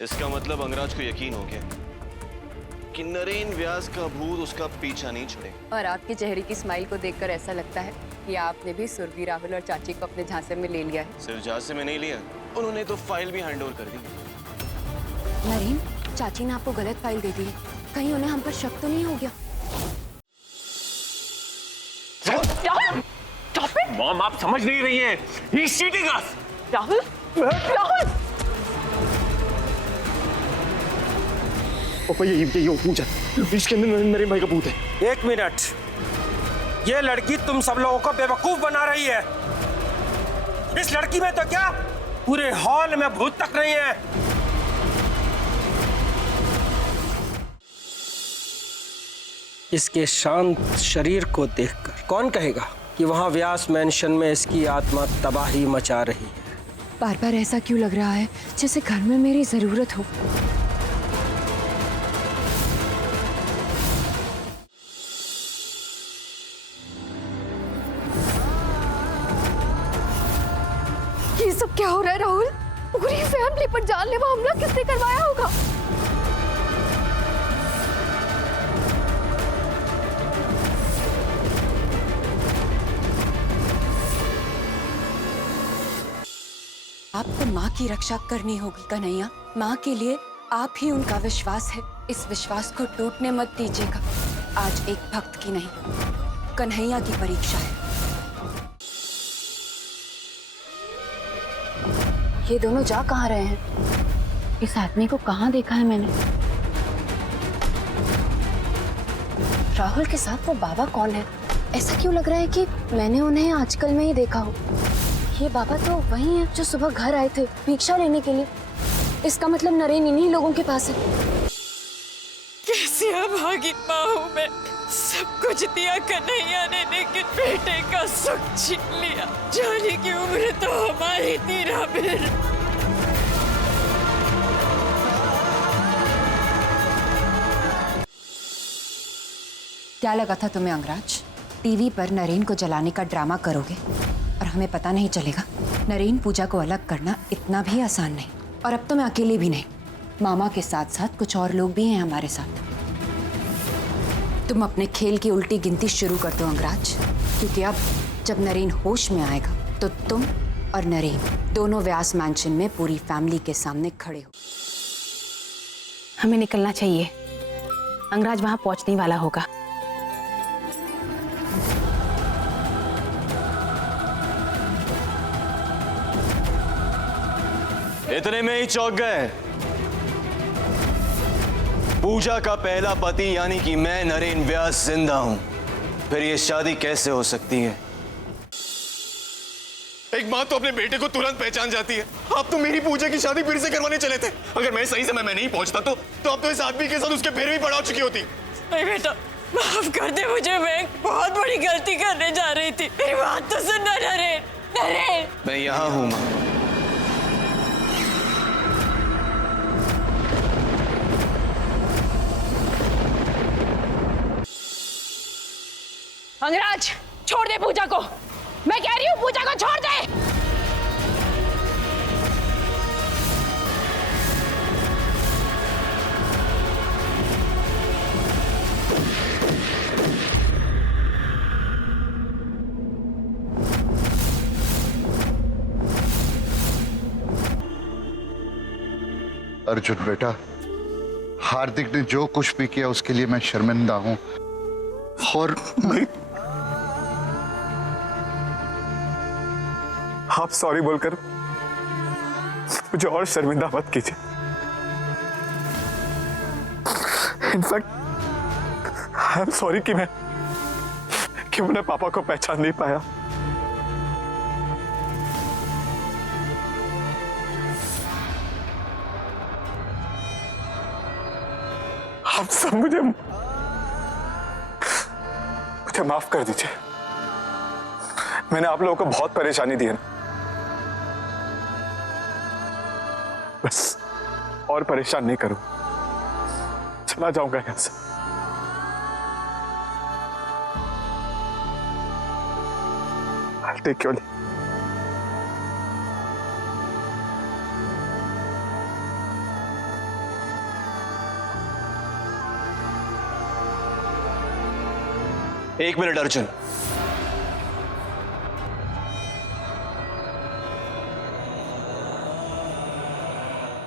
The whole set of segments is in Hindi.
इसका मतलब अंगराज को यकीन हो गया कि नरेन व्यास का भूत उसका पीछा नहीं छोड़े। और आपके चेहरे की स्माइल को देखकर ऐसा लगता है कि आपने भी सुरभि, राहुल और चाची को अपने झांसे में ले लिया है। सिर्फ झांसे में नहीं लिया, उन्होंने तो फाइल भी हैंड ओवर कर दी। नरेन, चाची ने आपको गलत फाइल दे दी है, कहीं उन्हें हम पर शक तो नहीं हो गया? मॉम, आप समझ नहीं रही हैं। He is cheating us. Rahul, Rahul! पापा ये पूजा, इसके अंदर नरेन भाई का भूत है। एक मिनट, ये लड़की तुम सब लोगों को बेवकूफ बना रही है। इस लड़की में तो क्या पूरे हॉल में भूत तक नहीं है। इसके शांत शरीर को देखकर कौन कहेगा कि वहां व्यास मैंशन में इसकी आत्मा तबाही मचा रही है। बार बार ऐसा क्यों लग रहा है जैसे घर में मेरी जरूरत हो? ये सब क्या हो रहा है राहुल? पूरी फैमिली पर जानलेवा हमला किसने करवाया होगा? आपको माँ की रक्षा करनी होगी कन्हैया। माँ के लिए आप ही उनका विश्वास है। इस विश्वास को टूटने मत दीजिएगा। आज एक भक्त की नहीं, कन्हैया की परीक्षा है। ये दोनों जा कहाँ रहे हैं? इस आदमी को कहाँ देखा है मैंने? राहुल के साथ वो बाबा कौन है? ऐसा क्यों लग रहा है कि मैंने उन्हें आजकल में ही देखा हो। ये बाबा तो वही हैं जो सुबह घर आए थे भिक्षा लेने के लिए। इसका मतलब नरेन इन्हीं लोगों के पास है। कैसी अभागी माँ हूँ मैं। सब कुछ दिया कन्हैया ने, लेकिन बेटे का सुख छीन लिया। जाने की उम्र तो हमारी थी राबिर। क्या लगा था तुम्हें अंगराज? टीवी पर नरेन को जलाने का ड्रामा करोगे और हमें पता नहीं चलेगा? नरेन पूजा को अलग करना इतना भी आसान नहीं। और अब तो मैं अकेले भी नहीं, मामा के साथ साथ कुछ और लोग भी हैं हमारे साथ। तुम अपने खेल की उल्टी गिनती शुरू कर दो अंगराज, क्योंकि अब जब नरेन होश में आएगा तो तुम और नरेन दोनों व्यास मैंशन में पूरी फैमिली के सामने खड़े हो। हमें निकलना चाहिए, अंगराज वहां पहुंचने वाला होगा। इतने में ही चौंक गए। पूजा का पहला पति यानी कि मैं नरेन व्यास जिंदा हूं। फिर ये शादी कैसे हो सकती है? एक माँ तो अपने बेटे को तुरंत पहचान जाती है। आप तो मेरी पूजा की शादी फिर से करवाने चले थे। अगर मैं सही समय में नहीं पहुंचता तो आप तो इस आदमी के साथ उसके पैर भी पड़ा चुकी होती। नहीं बेटा, माफ कर दे मुझे। मैं बहुत बड़ी गलती करने जा रही थी। मेरी बात तो सुनना नरेन। नरेन, मैं यहां हूं मां। अंगराज, छोड़ दे पूजा को। मैं कह रही हूँ पूजा को छोड़ दे। अर्जुन बेटा, हार्दिक ने जो कुछ भी किया उसके लिए मैं शर्मिंदा हूं। और मैं आप सॉरी बोलकर मुझे और शर्मिंदा मत कीजिए। इनफैक्ट आई एम सॉरी कि मैंने पापा को पहचान नहीं पाया। आप सब मुझे माफ कर दीजिए। मैंने आप लोगों को बहुत परेशानी दी है ना। बस और परेशान नहीं करूं, चला जाऊंगा यहां से। I'll take your leave. एक मिनट अर्जुन।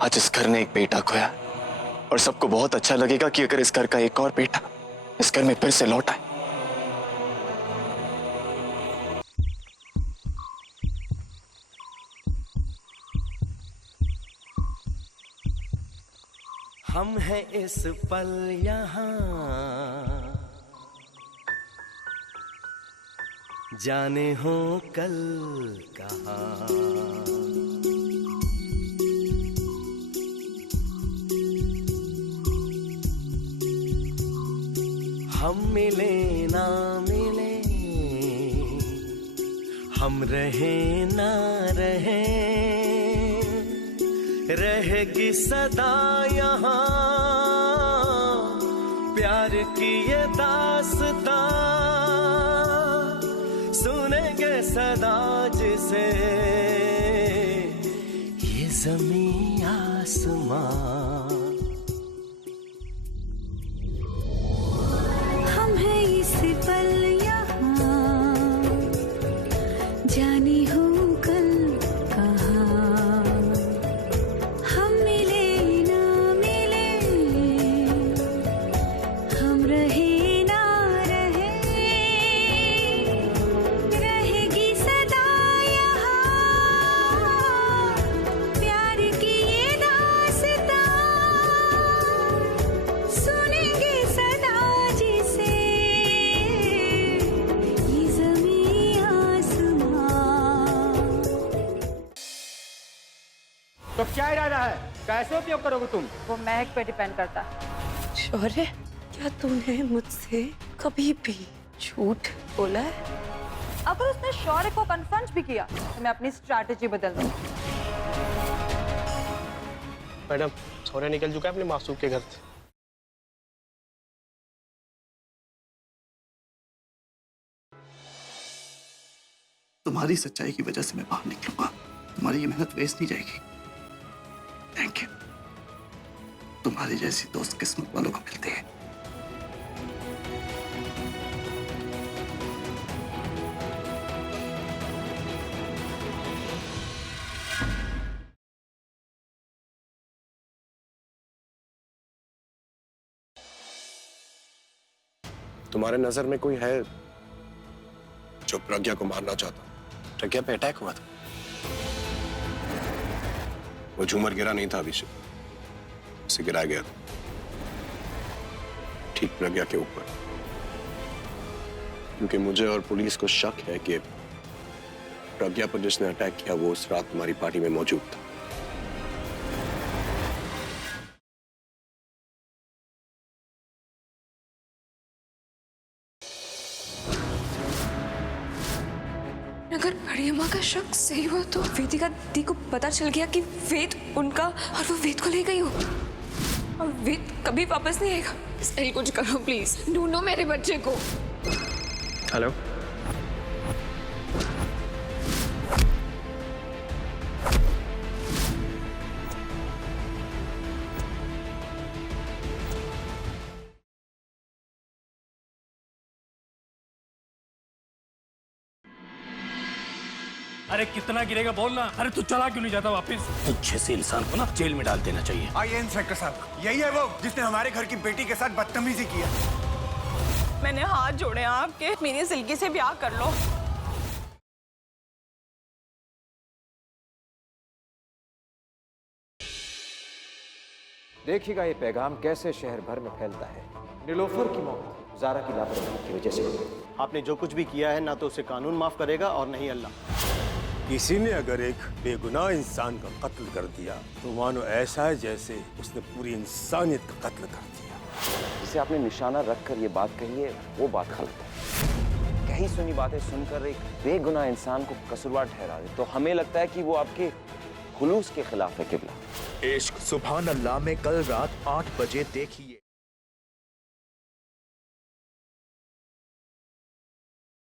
आज इस घर ने एक बेटा खोया और सबको बहुत अच्छा लगेगा कि अगर इस घर का एक और बेटा इस घर में फिर से लौट आए। हम हैं इस पल यहाँ, जाने हो कल कहाँ। हम मिले ना मिले, हम रहे ना रहे, रहेगी सदा यहाँ प्यार की ये दास्तां, सुनेंगे सदा जिसे ये ज़मीं आसमां। हम हैं इस पल यहाँ, जाने हो कल कहाँ। हम मिले ना मिले, हम रहे ना रहे, रहेगी सदा यहाँ प्यार की ये दास्तां, सुनेंगे सदा जिसे ये ज़मीं आसमां। तो क्या इरादा है, कैसे उपयोग करोगे तुम? वो महक पे डिपेंड करता है। शौर्य, क्या तूने मुझसे कभी भी झूठ बोला है? अगर उसने शौर्य को कन्फ्रंट भी किया तो मैं अपनी स्ट्रैटेजी बदल दूंगी। मैडम, शौर्य निकल चुका है अपने मासूम के घर से। तुम्हारी सच्चाई की वजह से मैं बाहर निकलूंगा। तुम्हारी ये मेहनत वेस्ट नहीं जाएगी। Thank you. तुम्हारी जैसी दोस्त किस्मत वालों को मिलते हैं। तुम्हारे नजर में कोई है जो प्रज्ञा को मारना चाहता? प्रज्ञा पे अटैक हुआ था। वो झूमर गिरा नहीं था अभिषेक, उसे गिराया गया था ठीक प्रज्ञा के ऊपर, क्योंकि मुझे और पुलिस को शक है कि प्रज्ञा पर जिसने अटैक किया वो उस रात तुम्हारी पार्टी में मौजूद था। अगर बड़ियम्मा का शक सही हुआ तो वेदिका दी को पता चल गया कि वेद उनका, और वो वेद को ले गई हो, और वेद कभी वापस नहीं आएगा। सही कुछ करो प्लीज, ढूंढो मेरे बच्चे को। हेलो, अरे कितना गिरेगा बोलना। अरे तू चला क्यों नहीं जाता वापस? तुझ जैसे इंसान को ना जेल में डाल देना चाहिए। आइए इंस्पेक्टर साहब, यही है वो जिसने हमारे घर की बेटी के साथ बदतमीजी किया। मैंने हाथ जोड़े आपके, मेरी सिल्की से ब्याह कर लो। देखिएगा ये पैगाम कैसे शहर भर में फैलता है। नीलोफर की मौत ज़ारा की लापरवाही की वजह से हुई। आपने जो कुछ भी किया है ना तो उसे कानून माफ करेगा और नहीं अल्लाह। किसी ने अगर एक बेगुनाह इंसान का कत्ल कर दिया तो मानो ऐसा है जैसे उसने पूरी इंसानियत का कत्ल कर दिया। जिसे आपने निशाना रखकर ये बात कही है वो बात गलत है। कहीं सुनी बातें सुनकर एक बेगुनाह इंसान को कसूरवार ठहरा दे तो हमें लगता है कि वो आपके खुलूस के खिलाफ है। किबला इश्क सुभान अल्लाह में कल रात 8 बजे देखिए।